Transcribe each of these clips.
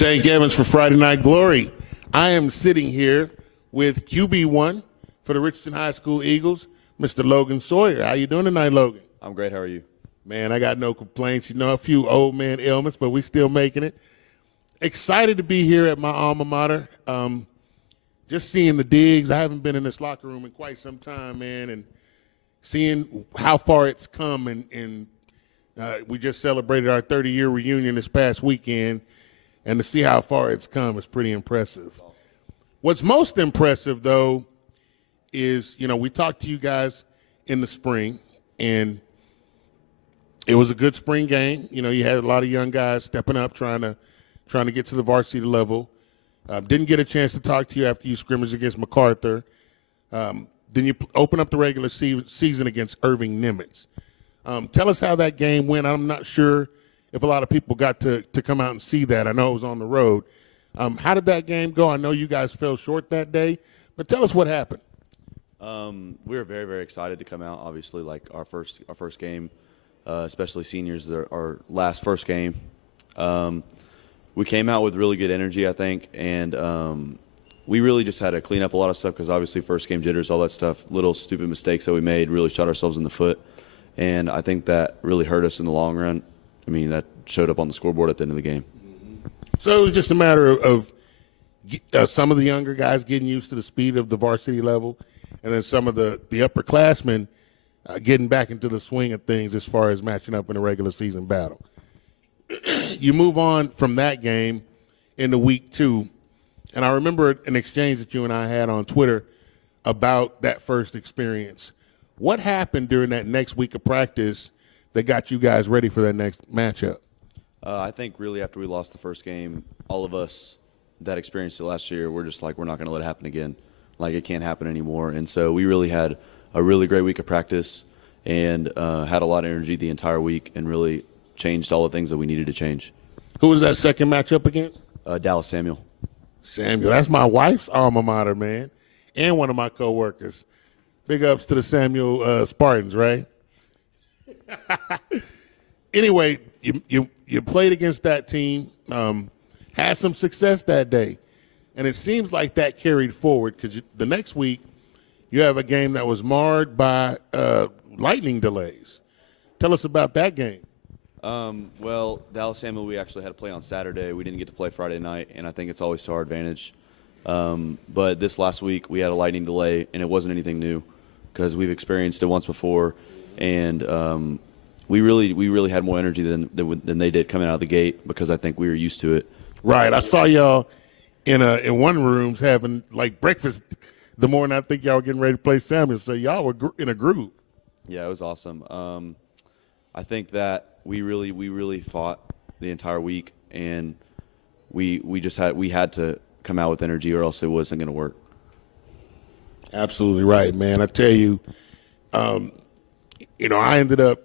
Tank Evans for Friday Night Glory. I am sitting here with QB1 for the Richardson High School Eagles, Mr. Logan Sawyer. How you doing tonight, Logan? I'm great. How are you? Man, I got no complaints. You know, a few old man ailments, but we still making it. Excited to be here at my alma mater. Just seeing the digs. I haven't been in this locker room in quite some time, man, and seeing how far it's come. And we just celebrated our 30-year reunion this past weekend, and to see how far it's come is pretty impressive. What's most impressive, though, is, you know, we talked to you guys in the spring, and it was a good spring game. You know, you had a lot of young guys stepping up, trying to get to the varsity level. Didn't get a chance to talk to you after you scrimmaged against MacArthur. Then you open up the regular season against Irving Nimitz. Tell us how that game went. I'm not sure if a lot of people got to come out and see that. I know it was on the road. How did that game go? I know you guys fell short that day, but tell us what happened. We were very, very excited to come out. Obviously, like our first game, especially seniors, our first game. We came out with really good energy, I think, and we really just had to clean up a lot of stuff because obviously first game jitters, all that stuff, little stupid mistakes that we made really shot ourselves in the foot, and I think that really hurt us in the long run. I mean, that showed up on the scoreboard at the end of the game. So it was just a matter of some of the younger guys getting used to the speed of the varsity level, and then some of the upperclassmen getting back into the swing of things as far as matching up in a regular season battle. You move on from that game into week 2, and I remember an exchange that you and I had on Twitter about that first experience. What happened during that next week of practice that got you guys ready for that next matchup? I think really after we lost the first game, all of us that experienced it last year, we're just like, we're not going to let it happen again. Like, it can't happen anymore. And so we really had a really great week of practice and had a lot of energy the entire week and really changed all the things that we needed to change. Who was that second matchup against? Dallas Samuel. Samuel. That's my wife's alma mater, man, and one of my coworkers. Big ups to the Samuel Spartans, right? Anyway, you played against that team, had some success that day, and it seems like that carried forward because the next week you have a game that was marred by lightning delays. Tell us about that game. Well, Dallas Samuel, we actually had to play on Saturday. We didn't get to play Friday night, and I think it's always to our advantage. But this last week we had a lightning delay, and it wasn't anything new because we've experienced it once before, and we really had more energy than they did coming out of the gate because I think we were used to it. Right. I saw y'all in one rooms having like breakfast the morning I think y'all were getting ready to play Samuel, so y'all were in a group. Yeah, it was awesome. I think that we really fought the entire week, and we had to come out with energy, or else it wasn't going to work. Absolutely right, man. I tell you, you know, I ended up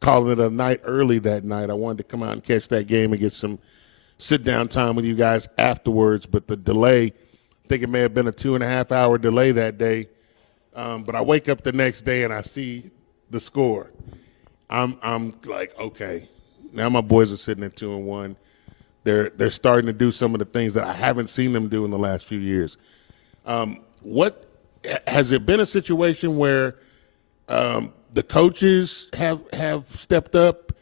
calling it a night early that night. I wanted to come out and catch that game and get some sit-down time with you guys afterwards, but the delay, I think it may have been a 2.5-hour delay that day. But I wake up the next day and I see the score. I'm like, okay, now my boys are sitting at 2-1. They're starting to do some of the things that I haven't seen them do in the last few years. What has it been a situation where the coaches have stepped up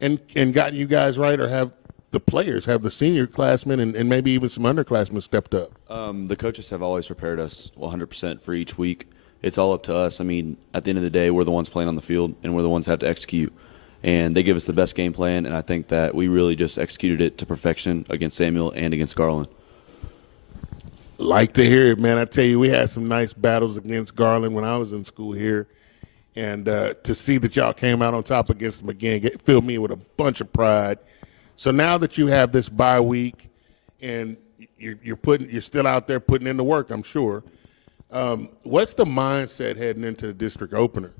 and gotten you guys right, or have the players, have the senior classmen and maybe even some underclassmen stepped up? The coaches have always prepared us 100% for each week. It's all up to us. I mean, at the end of the day, we're the ones playing on the field, and we're the ones that have to execute. And they give us the best game plan, and I think that we really just executed it to perfection against Samuel and against Garland. Like to hear it, man. I tell you, we had some nice battles against Garland when I was in school here. And to see that y'all came out on top against them again filled me with a bunch of pride. So now that you have this bye week and you're still out there putting in the work, I'm sure, what's the mindset heading into the district opener?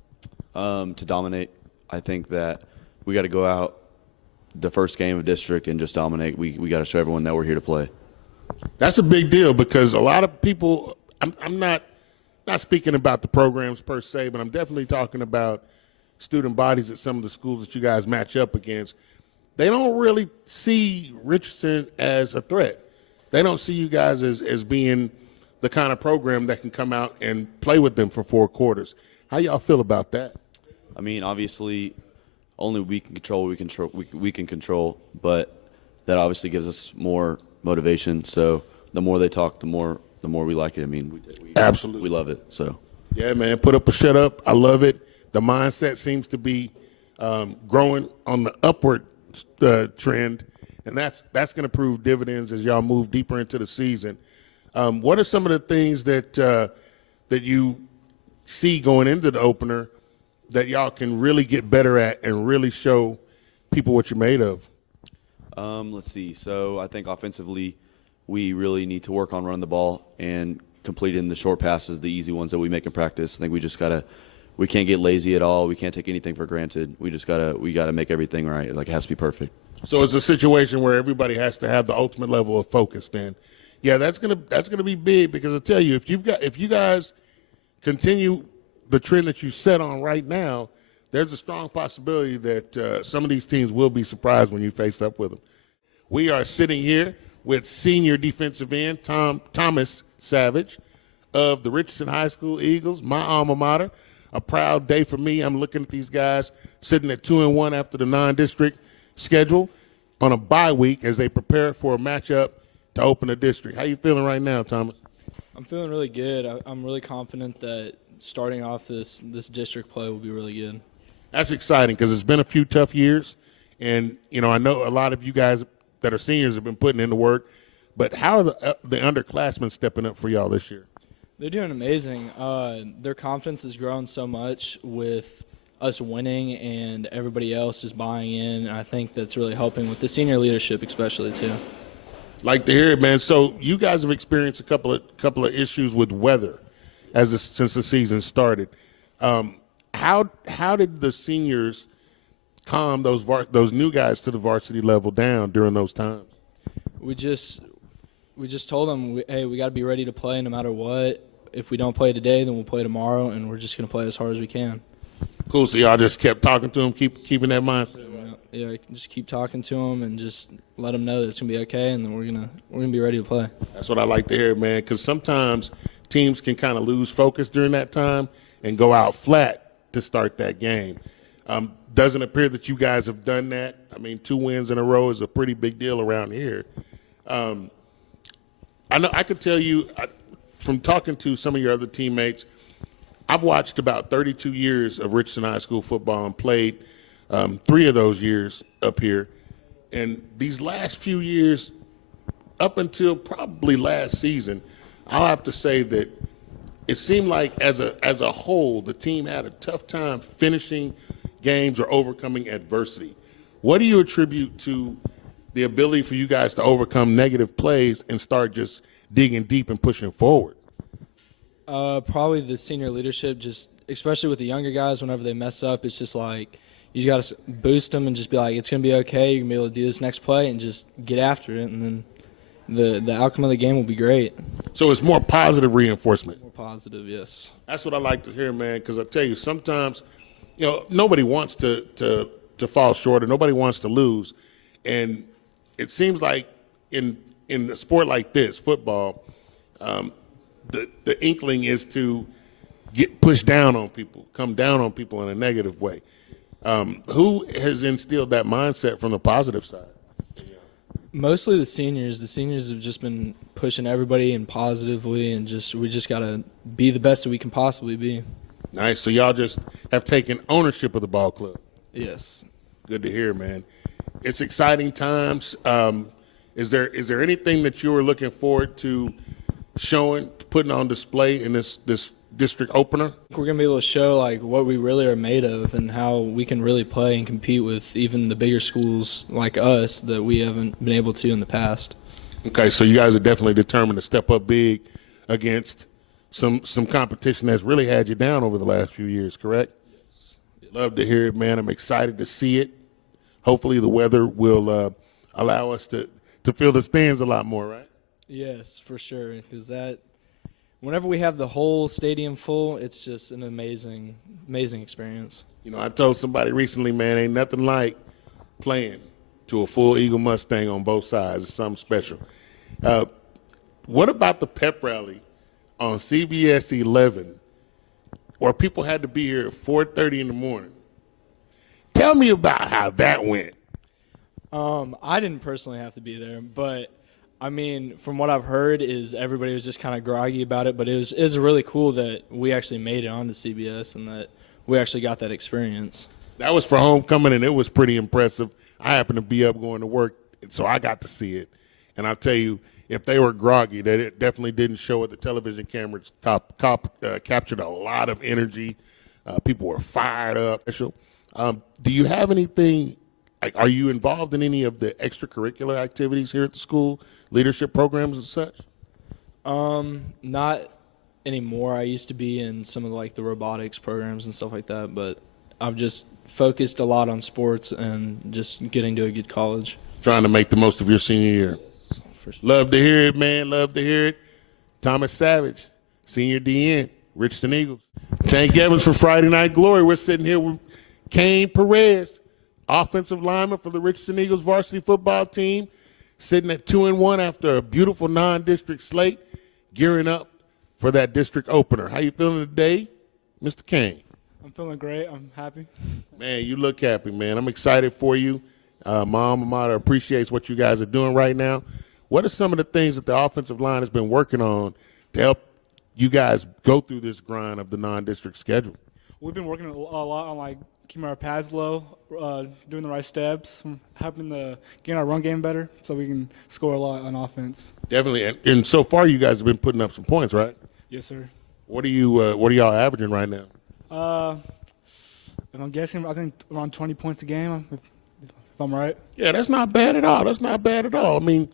To dominate. I think that we got to go out the first game of district and just dominate. We got to show everyone that we're here to play. That's a big deal because a lot of people, I'm not speaking about the programs per se, but I'm definitely talking about student bodies at some of the schools that you guys match up against. they don't really see Richardson as a threat. They don't see you guys as being the kind of program that can come out and play with them for 4 quarters. How y'all feel about that? I mean, obviously, only we can control what we can control, but that obviously gives us more motivation. So the more they talk, the more we like it. I mean, Absolutely, we love it. So yeah, man, put up or shut up. I love it. The mindset seems to be growing on the upward trend, and that's going to prove dividends as y'all move deeper into the season. What are some of the things that that you see going into the opener that y'all can really get better at and really show people what you're made of? Let's see. So I think offensively, we really need to work on running the ball and completing the short passes, the easy ones that we make in practice. I think we can't get lazy at all. We can't take anything for granted. We gotta make everything right. Like, it has to be perfect. So it's a situation where everybody has to have the ultimate level of focus. Then, yeah, that's gonna be big, because I tell you, if you guys continue the trend that you set on right now, there's a strong possibility that some of these teams will be surprised when you face up with them. We are sitting here with senior defensive end Thomas Savage of the Richardson High School Eagles, my alma mater. A proud day for me. I'm looking at these guys sitting at 2-1 after the non-district schedule on a bye week as they prepare for a matchup to open the district. How you feeling right now, Thomas? I'm feeling really good. I'm really confident that starting off this district play will be really good. That's exciting, because it's been a few tough years, and I know a lot of you guys that are seniors have been putting in the work. But how are the underclassmen stepping up for y'all this year? They're doing amazing. Their confidence has grown so much with us winning and everybody else just buying in. I think that's really helping with the senior leadership, especially too. Like to hear it, man. So you guys have experienced a couple of issues with weather since the season started. How did the seniors calm those new guys to the varsity level down during those times? We just told them, hey, we got to be ready to play no matter what. If we don't play today, then we'll play tomorrow, and we're just going to play as hard as we can. Cool. So y'all just kept talking to them, keeping that mindset. Yeah, just keep talking to them and just let them know that it's gonna be okay, and then we're gonna be ready to play. That's what I like to hear, man. Because sometimes teams can kind of lose focus during that time and go out flat to start that game. Doesn't appear that you guys have done that. I mean, 2 wins in a row is a pretty big deal around here. I know I could tell you from talking to some of your other teammates, I've watched about 32 years of Richardson High School football and played 3 of those years up here. And these last few years, up until probably last season, I'll have to say that it seemed like as a whole, the team had a tough time finishing games or overcoming adversity. What do you attribute to the ability for you guys to overcome negative plays and start just digging deep and pushing forward? Probably the senior leadership, just especially with the younger guys, whenever they mess up, it's just like you got to boost them and just be like, it's going to be okay. You're going to be able to do this next play and just get after it, and then the outcome of the game will be great. So it's more positive reinforcement. More positive, yes. That's what I like to hear, man, because I tell you, sometimes, nobody wants to fall short, or nobody wants to lose. And it seems like in a sport like this, football, the inkling is to get pushed down on people, come down on people in a negative way. Who has instilled that mindset from the positive side? Mostly the seniors. The seniors have just been pushing everybody in positively, and we just got to be the best that we can possibly be. Nice. So y'all just have taken ownership of the ball club. Yes. Good to hear, man. It's exciting times. Is there anything that you were looking forward to showing, putting on display in this district opener? We're going to be able to show what we really are made of and how we can really play and compete with even the bigger schools like us that we haven't been able to in the past. Okay, so you guys are definitely determined to step up big against some competition that's really had you down over the last few years, correct? Yes. Love to hear it, man. I'm excited to see it. Hopefully the weather will allow us to feel the stands a lot more, right? Yes, for sure, because whenever we have the whole stadium full, it's just an amazing experience. I told somebody recently, man, ain't nothing like playing to a full Eagle Mustang on both sides. It's something special. What about the pep rally on CBS 11 where people had to be here at 4:30 in the morning? Tell me about how that went. I didn't personally have to be there, but I mean, from what I've heard, is everybody was just kind of groggy about it. But it was really cool that we actually made it onto CBS and that we actually got that experience. That was for homecoming, and it was pretty impressive. I happened to be up going to work, so I got to see it. And I'll tell you, if they were groggy, that it definitely didn't show it. The television cameras captured a lot of energy. People were fired up. Do you have anything? Like, are you involved in any of the extracurricular activities here at the school, leadership programs and such? Not anymore. I used to be in some of the robotics programs and stuff like that, but I've just focused a lot on sports and just getting to a good college. Trying to make the most of your senior year. For sure. Love to hear it, man. Love to hear it. Thomas Savage, senior DN, Richardson Eagles. Tank Evans for Friday Night Glory. We're sitting here with Kane Perez, offensive lineman for the Richardson Eagles varsity football team, sitting at 2-1 after a beautiful non-district slate, gearing up for that district opener. How you feeling today, Mr. Kane? I'm feeling great. I'm happy. Man, you look happy, man. I'm excited for you. My alma mater appreciates what you guys are doing right now. What are some of the things that the offensive line has been working on to help you guys go through this grind of the non-district schedule? We've been working a lot on keeping our pads low, doing the right steps, helping getting our run game better, so we can score a lot on offense. Definitely, and so far you guys have been putting up some points, right? Yes, sir. What are y'all averaging right now? If I'm guessing, I think around 20 points a game, if I'm right. Yeah, that's not bad at all. That's not bad at all. I mean,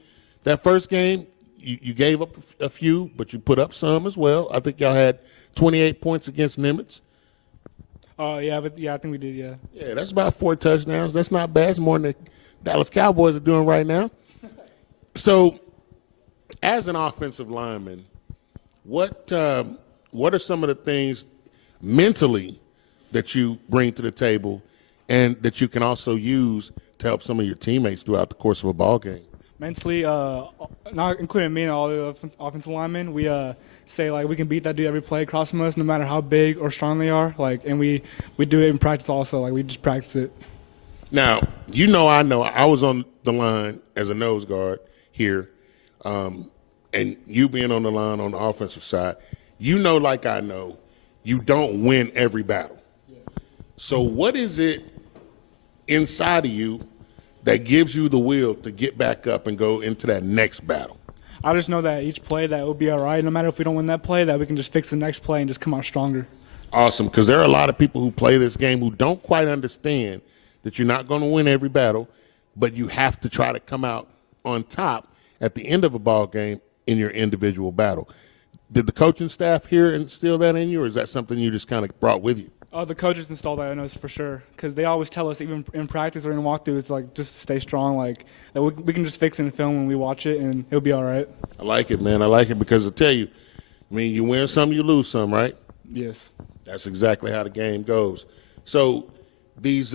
that first game, you gave up a few, but you put up some as well. I think y'all had 28 points against Nimitz. I think we did, yeah. Yeah, that's about 4 touchdowns. That's not bad. It's more than the Dallas Cowboys are doing right now. So, as an offensive lineman, what are some of the things mentally that you bring to the table and that you can also use to help some of your teammates throughout the course of a ball game? Mentally, not including me and all the offensive linemen, we say we can beat that dude every play across from us, no matter how big or strong they are. And we do it in practice also. We just practice it. Now, I know I was on the line as a nose guard here, and you being on the line on the offensive side, like I know, you don't win every battle. Yeah. So what is it inside of you that gives you the will to get back up and go into that next battle? I just know that each play that will be all right, no matter if we don't win that play, that we can just fix the next play and just come out stronger. Awesome, because there are a lot of people who play this game who don't quite understand that you're not going to win every battle, but you have to try to come out on top at the end of a ball game in your individual battle. Did the coaching staff here instill that in you, or is that something you just kind of brought with you? The coaches installed that in us for sure, because they always tell us, even in practice or in walkthroughs, just stay strong. That we can just fix it in film when we watch it, and it'll be all right. I like it, man. I like it because I tell you, you win some, you lose some, right? Yes. That's exactly how the game goes. So this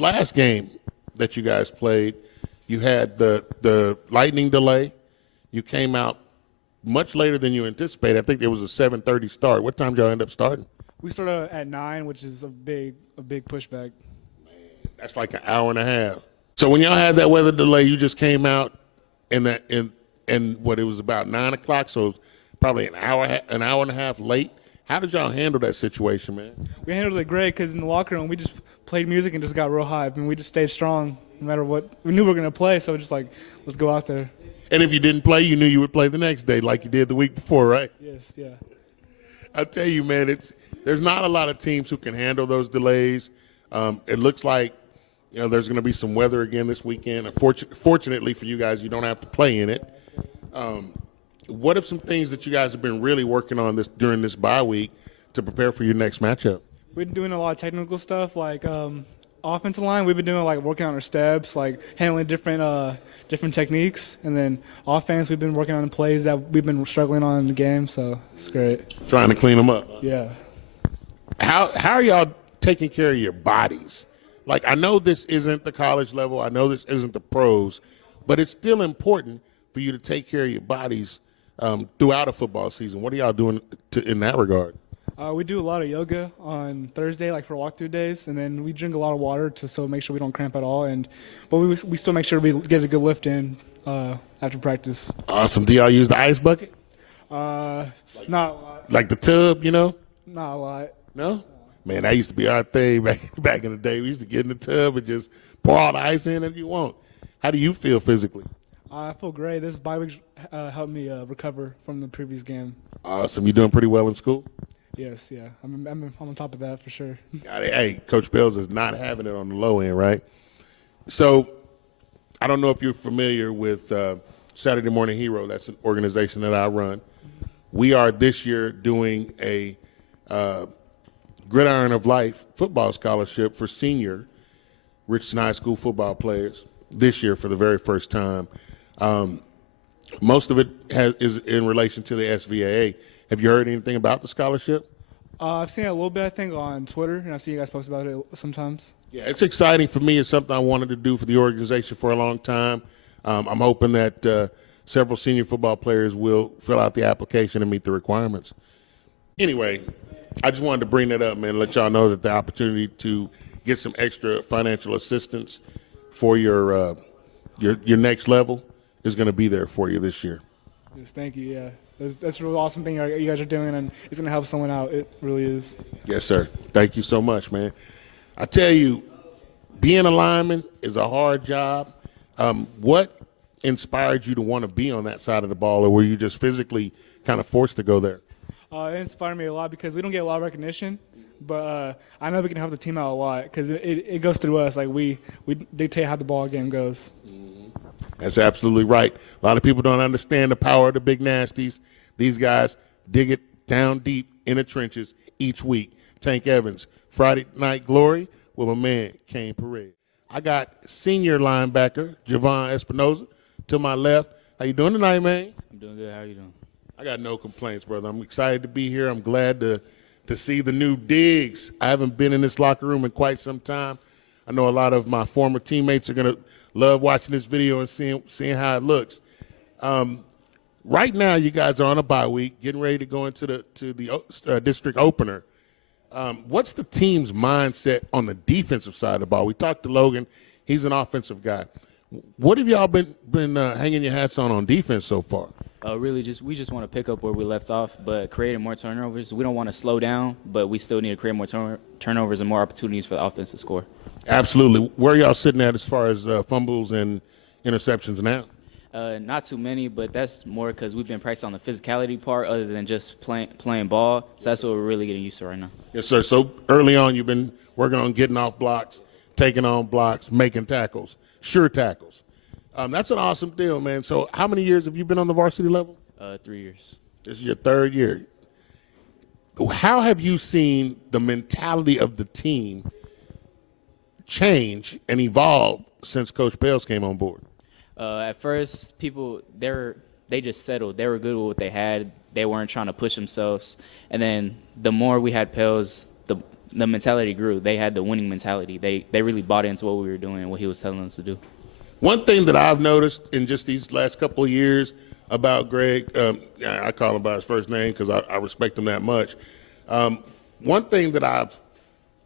last game that you guys played, you had the lightning delay. You came out much later than you anticipated. I think there was a 7:30 start. What time did y'all end up starting? We started at 9, which is a big pushback. Man, that's like an hour and a half. So when y'all had that weather delay, you just came out and it was about 9 o'clock, so it was probably an hour and a half late. How did y'all handle that situation, man? We handled it great because in the locker room we just played music and just got real hype, and we just stayed strong no matter what. We knew we were going to play, so just let's go out there. And if you didn't play, you knew you would play the next day like you did the week before, right? Yes, yeah. I tell you, man, there's not a lot of teams who can handle those delays. It looks like there's going to be some weather again this weekend. Fortunately for you guys, you don't have to play in it. What are some things that you guys have been really working on during this bye week to prepare for your next matchup? We've been doing a lot of technical stuff, offensive line. We've been doing working on our steps, handling different techniques, and then offense. We've been working on the plays that we've been struggling on in the game. So it's great. Trying to clean them up. Yeah. How are y'all taking care of your bodies Like, I know this isn't the college level. I know this isn't the pros, but it's still important for you to take care of your bodies throughout a football season. What are y'all doing in that regard? We do a lot of yoga on Thursday, like for walkthrough days, and then we drink a lot of water to make sure we don't cramp at all. But we still make sure we get a good lift in after practice. Awesome. Do y'all use the ice bucket? Not a lot. Like the tub, you know? Not a lot. No? Man, that used to be our thing back in the day. We used to get in the tub and just pour all the ice in if you want. How do you feel physically? I feel great. This bye week helped me recover from the previous game. Awesome. You doing pretty well in school? Yes, yeah. I'm on top of that for sure. Hey, Coach Bells is not having it on the low end, right? So I don't know if you're familiar with Saturday Morning Hero. That's an organization that I run. We are this year doing a Gridiron of Life football scholarship for senior Richardson High School football players this year for the very first time. Most of it is in relation to the SVAA. Have you heard anything about the scholarship? I've seen it a little bit, I think, on Twitter, and I've seen you guys post about it sometimes. Yeah, it's exciting for me. It's something I wanted to do for the organization for a long time. I'm hoping that several senior football players will fill out the application and meet the requirements. Anyway, I just wanted to bring that up, man, let y'all know that the opportunity to get some extra financial assistance for your next level is going to be there for you this year. Yes, thank you, yeah. That's a really awesome thing you guys are doing, and it's going to help someone out. It really is. Yes, sir. Thank you so much, man. I tell you, being a lineman is a hard job. What inspired you to want to be on that side of the ball, or were you just physically kind of forced to go there? It inspired me a lot because we don't get a lot of recognition, but I know we can help the team out a lot because it goes through us. Like we dictate how the ball game goes. That's absolutely right. A lot of people don't understand the power of the big nasties. These guys dig it down deep in the trenches each week. Tank Evans, Friday Night Glory with my man, Kane Parade. I got senior linebacker, Javon Espinoza, to my left. How you doing tonight, man? I'm doing good. How are you doing? I got no complaints, brother. I'm excited to be here. I'm glad to see the new digs. I haven't been in this locker room in quite some time. I know a lot of my former teammates are going to love watching this video and seeing how it looks. Right now, you guys are on a bye week, getting ready to go into the district opener. What's the team's mindset on the defensive side of the ball? We talked to Logan. He's an offensive guy. What have y'all been hanging your hats on defense so far? We just want to pick up where we left off, but creating more turnovers. We don't want to slow down, but we still need to create more turnovers and more opportunities for the offense to score. Absolutely. Where are y'all sitting at as far as fumbles and interceptions now? Not too many, but that's more because we've been practicing on the physicality part other than just playing ball. So that's what we're really getting used to right now. Yes, sir. So early on, you've been working on getting off blocks, taking on blocks, making tackles, sure tackles. That's an awesome deal, man. So how many years have you been on the varsity level? 3 years. This is your third year. How have you seen the mentality of the team change and evolve since Coach Pales came on board? At first, people they just settled. They were good with what they had. They weren't trying to push themselves. And then the more we had Pales, the mentality grew. They had the winning mentality. They really bought into what we were doing and what he was telling us to do. One thing that I've noticed in just these last couple of years about Greg, I call him by his first name because I respect him that much. One thing that I've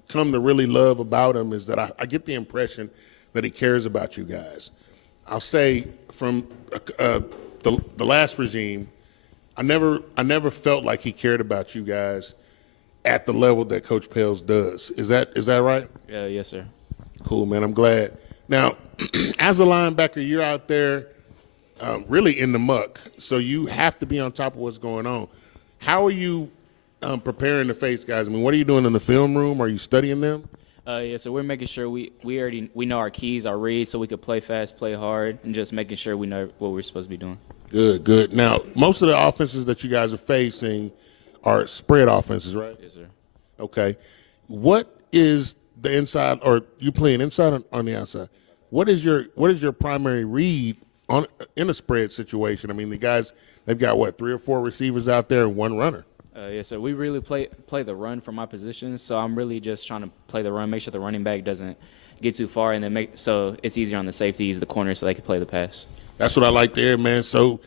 come to really love about him is that I get the impression that he cares about you guys. I'll say from the last regime, I never felt like he cared about you guys at the level that Coach Pales does. Is that right? Yes, sir. Cool, man. I'm glad. Now, as a linebacker, you're out there really in the muck, so you have to be on top of what's going on. How are you preparing to face guys? I mean, what are you doing in the film room? Are you studying them? So we're making sure we know our keys, our reads, so we could play fast, play hard, and just making sure we know what we're supposed to be doing. Good. Now, most of the offenses that you guys are facing are spread offenses, right? Yes, sir. Okay. What is the inside, or you playing inside or on the outside? What is your primary read in a spread situation? I mean, the guys, they've got, 3 or 4 receivers out there and 1 runner. Yes, sir. We really play the run from my position, so I'm really just trying to play the run, make sure the running back doesn't get too far, and then make so it's easier on the safeties, the corners, so they can play the pass. That's what I like to hear, man. So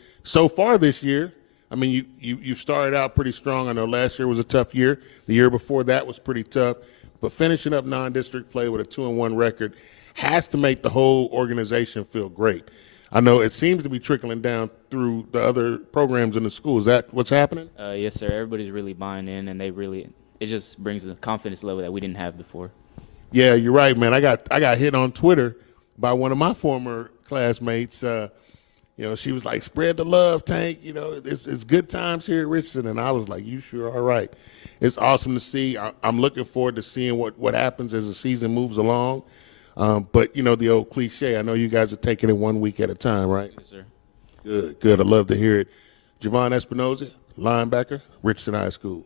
far this year, I mean, you started out pretty strong. I know last year was a tough year. The year before that was pretty tough. But finishing up non-district play with a 2-1 record has to make the whole organization feel great. I know it seems to be trickling down through the other programs in the school. Is that what's happening? Yes, sir. Everybody's really buying in, and it just brings a confidence level that we didn't have before. Yeah, you're right, man. I got hit on Twitter by one of my former classmates. She was like, "Spread the love, Tank. It's good times here at Richardson." And I was like, "You sure are right." It's awesome to see. I'm looking forward to seeing what happens as the season moves along. But the old cliche. I know you guys are taking it 1 week at a time, right? Yes, sir. Good. I love to hear it. Javon Espinoza, linebacker, Richardson High School.